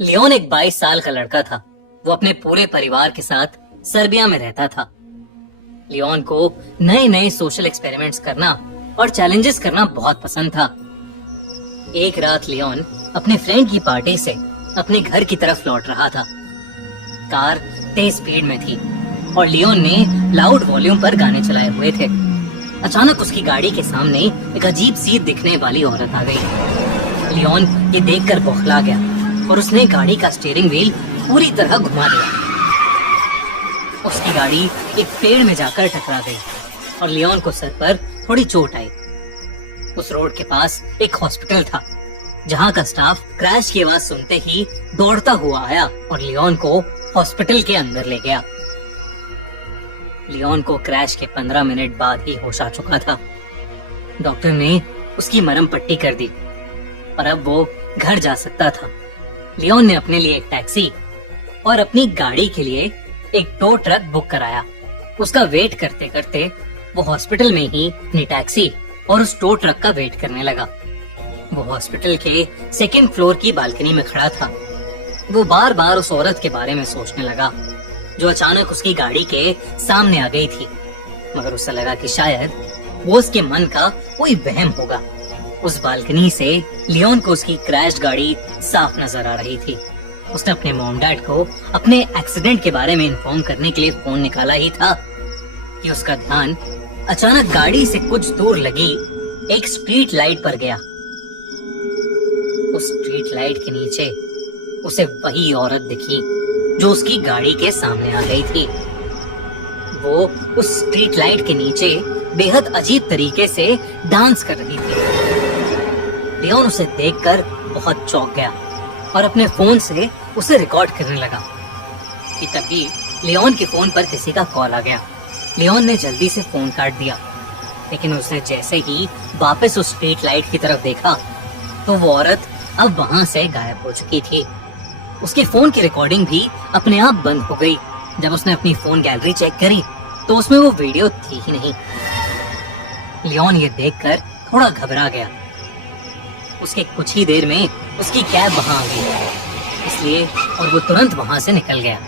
Leone एक 22 साल का लड़का था। वो अपने पूरे परिवार के साथ सर्बिया में रहता था। लियोन को नए नए सोशल एक्सपेरिमेंट्स करना और चैलेंजेस करना बहुत पसंद था। एक रात लियोन अपने फ्रेंड की पार्टी से अपने घर की तरफ लौट रहा था। कार तेज स्पीड में थी और लियोन ने लाउड वॉल्यूम पर गाने चलाए हुए थे। अचानक उसकी गाड़ी के सामने एक अजीब सी दिखने वाली औरत आ गई। लियोन ये देखकर बौखला गया और उसने गाड़ी का स्टीयरिंग व्हील पूरी तरह घुमा दिया। उसकी गाड़ी एक पेड़ में जाकर टकरा गई और लियोन को सर पर थोड़ी चोट आई। उस रोड के पास एक हॉस्पिटल था जहां का स्टाफ क्रैश की आवाज सुनते ही दौड़ता हुआ आया और लियोन को हॉस्पिटल के अंदर ले गया। लियोन को क्रैश के 15 मिनट बाद ही होश आ चुका था। डॉक्टर ने उसकी मरहम पट्टी कर दी और अब वो घर जा सकता था। लियोन ने अपने लिए एक टैक्सी और अपनी गाड़ी के लिए एक टो ट्रक बुक कराया। उसका वेट करते करते वो हॉस्पिटल में ही अपनी टैक्सी और उस टो ट्रक का वेट करने लगा। वो हॉस्पिटल के सेकंड फ्लोर की बालकनी में खड़ा था। वो बार बार उस औरत के बारे में सोचने लगा जो अचानक उसकी गाड़ी के सामने आ गई थी, मगर उसे लगा कि शायद वो उसके मन का कोई वहम होगा। उस बालकनी से लियोन को उसकी क्रैश गाड़ी साफ नजर आ रही थी। उसने अपने मॉम डैड को अपने एक्सीडेंट के बारे में इन्फॉर्म करने के लिए फोन निकाला ही था कि उसका ध्यान अचानक गाड़ी से कुछ दूर लगी एक स्ट्रीट लाइट पर गया। उस स्ट्रीट लाइट के नीचे उसे वही औरत दिखी जो उसकी गाड़ी के सामने आ गई थी। वो उस स्ट्रीट लाइट के नीचे बेहद अजीब तरीके से डांस कर रही थी। लियोन उसे देखकर बहुत चौंक गया और अपने फोन से उसे रिकॉर्ड करने लगा कि तभी लियोन के फोन पर किसी का कॉल आ गया। लियोन ने जल्दी से फोन काट दिया, लेकिन उसने जैसे ही वापस उस स्ट्रीट लाइट की तरफ देखा तो वो औरत अब वहां से गायब हो चुकी थी। उसके फोन की रिकॉर्डिंग भी अपने आप बंद हो गई। जब उसने अपनी फोन गैलरी चेक करी तो उसमें वो वीडियो थी ही नहीं। लियोन ये देखकर थोड़ा घबरा गया। उसके कुछ ही देर में उसकी कैब वहां आ गई, इसलिए और वो तुरंत वहां से निकल गया,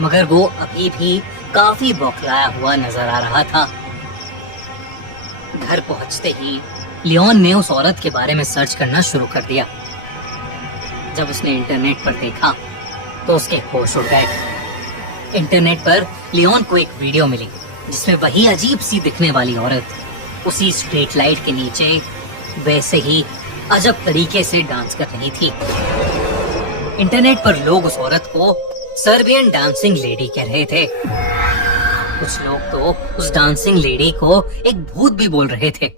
मगर वो अभी भी काफी बौखलाया हुआ नजर आ रहा था। घर पहुंचते ही लियोन ने उस औरत के बारे में सर्च करना शुरू कर दिया। जब उसने इंटरनेट पर देखा तो उसके होश उड़ गए। इंटरनेट पर लियोन को एक वीडियो मिली जिसमें वही अजीब सी दिखने वाली औरत उसी स्ट्रीट लाइट के नीचे वैसे ही अजब तरीके से डांस कर रही थी। इंटरनेट पर लोग उस औरत को सर्बियन डांसिंग लेडी कह रहे थे। कुछ लोग तो उस डांसिंग लेडी को एक भूत भी बोल रहे थे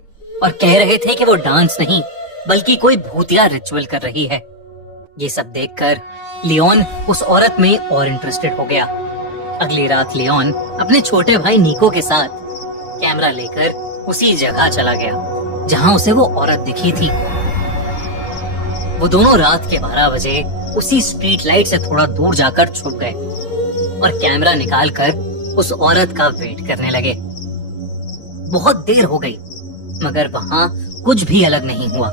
और कह रहे थे कि वो डांस नहीं बल्कि कोई भूतिया रिचुअल कर रही है। ये सब देखकर लियोन उस औरत में और इंटरेस्टेड हो गया। अगली रात लियोन अपने छोटे भाई निको के साथ कैमरा लेकर उसी जगह चला गया जहां उसे वो औरत दिखी थी। वो दोनों रात के 12 बजे उसी स्ट्रीट लाइट से थोड़ा दूर जाकर छुप गए और कैमरा निकालकर उस औरत का वेट करने लगे। बहुत देर हो गई मगर वहां कुछ भी अलग नहीं हुआ।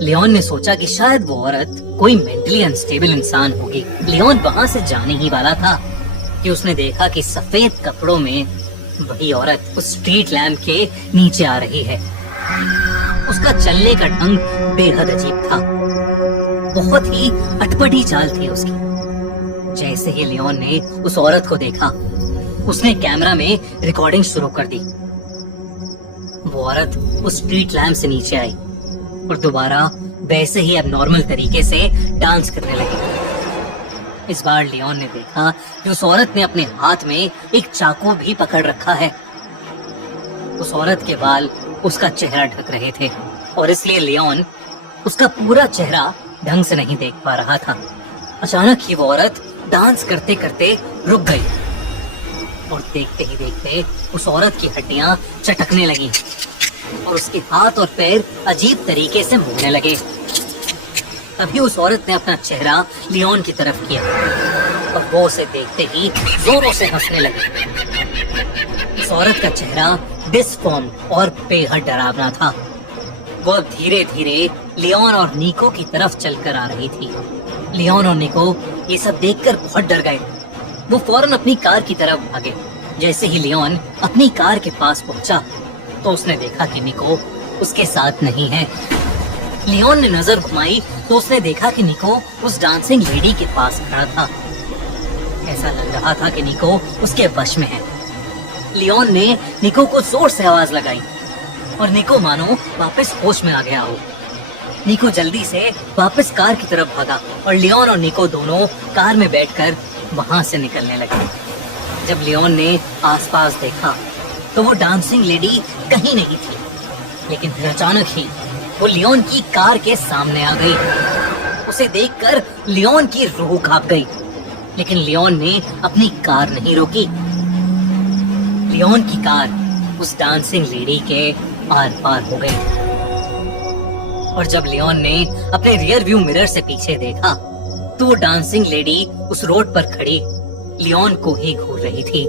लियोन ने सोचा कि शायद वो औरत कोई मेंटली अनस्टेबल इंसान होगी। लियोन वहां से जाने ही वाला था कि उसने देखा कि सफेद कपड़ों में वही औरत उस स्ट्रीट लैम्प के नीचे आ रही है। उसका चलने का ढंग बेहद अजीब था। बहुत ही अटपटी चाल थी उसकी। जैसे ही लियोन ने उस औरत को देखा उसने कैमरा में रिकॉर्डिंग शुरू कर दी। वो औरत उस स्ट्रीट लैम्प से नीचे आई और दोबारा वैसे ही अब नॉर्मल तरीके से डांस करने लगी। इस बार लियोन ने देखा कि उस औरत ने अपने हाथ में एक चाकू भी पकड़ रखा है। उस औरत के बाल उसका चेहरा ढक रहे थे और इसलिए लियोन उसका पूरा चेहरा ढंग से नहीं देख पा रहा था। अचानक ही वो औरत डांस करते करते रुक गई और देखते ही देखते उस औरत की हड्डियां चटकने लगी और उसके हाथ और पैर अजीब तरीके से मुड़ने लगे। तभी उस औरत ने अपना चेहरा लियोन की तरफ किया और वो उसे देखते ही जोरों से हंसने लगी। उस औरत का चेहरा डिसफॉर्म और बेहद डरावना था। वो अब धीरे धीरे लियोन और निको की तरफ चलकर आ रही थी। लियोन और निको ये सब देखकर बहुत डर गए। वो फौरन अपनी कार की तरफ भागे। जैसे ही लियोन अपनी कार के पास पहुंचा तो उसने देखा कि निको उसके साथ नहीं है। लियोन ने नजर घुमाई तो उसने देखा कि निको उस डांसिंग लेडी के पास खड़ा था। ऐसा लग रहा था कि निको उसके वश में है। लियोन ने निको को जोर से आवाज लगाई और निको मानो वापस होश में आ गया हो। निको जल्दी से वापस कार की तरफ भागा और लियोन और निको दोनों कार में बैठकर वहां से निकलने लगे। जब लियोन ने आसपास देखा तो वो डांसिंग लेडी कहीं नहीं थी, लेकिन फिर अचानक ही वो लियोन की कार के सामने आ गई। उसे देखकर लियोन की रूह कांप गई, लेकिन लियोन ने अपनी कार नहीं रोकी। लियोन की कार उस डांसिंग लेडी के आर पार हो गई और जब लियोन ने अपने रियर व्यू मिरर से पीछे देखा तो वो डांसिंग लेडी उस रोड पर खड़ी लियोन को ही घूर रही थी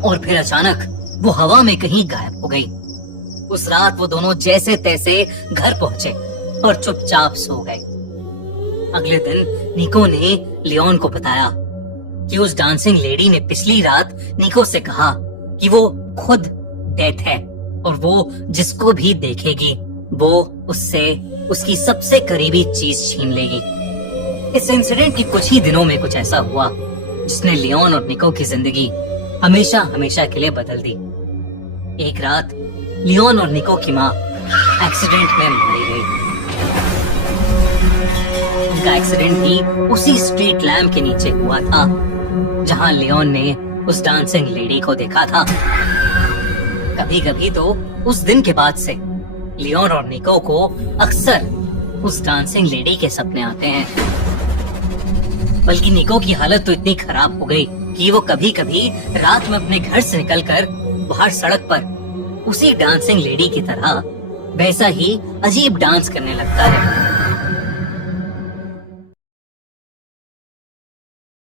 और फिर अचानक वो हवा में कहीं गायब हो गई। उस रात वो दोनों जैसे तैसे घर पहुंचे और चुपचाप सो गए। अगले दिन निको ने लियोन को बताया कि उस डांसिंग लेडी ने पिछली रात निको से कहा कि वो खुद डेथ है और वो जिसको भी देखेगी वो उससे उसकी सबसे करीबी चीज छीन लेगी। इस इंसिडेंट के कुछ ही दिनों में कुछ ऐसा हुआ जिसने लियोन और निको की जिंदगी हमेशा हमेशा के लिए बदल दी। एक रात लियोन और निको की माँ एक्सीडेंट में मारी गई। उनका एक्सीडेंट भी उसी स्ट्रीट लैम्प के नीचे हुआ था जहां लियोन ने उस डांसिंग लेडी को देखा था। कभी कभी तो उस दिन के बाद से लियोन और निको को अक्सर उस डांसिंग लेडी के सपने आते हैं। बल्कि निको की हालत तो इतनी खराब हो गई कि वो कभी कभी रात में अपने घर से निकलकर बाहर सड़क पर उसी डांसिंग लेडी की तरह वैसा ही अजीब डांस करने लगता है।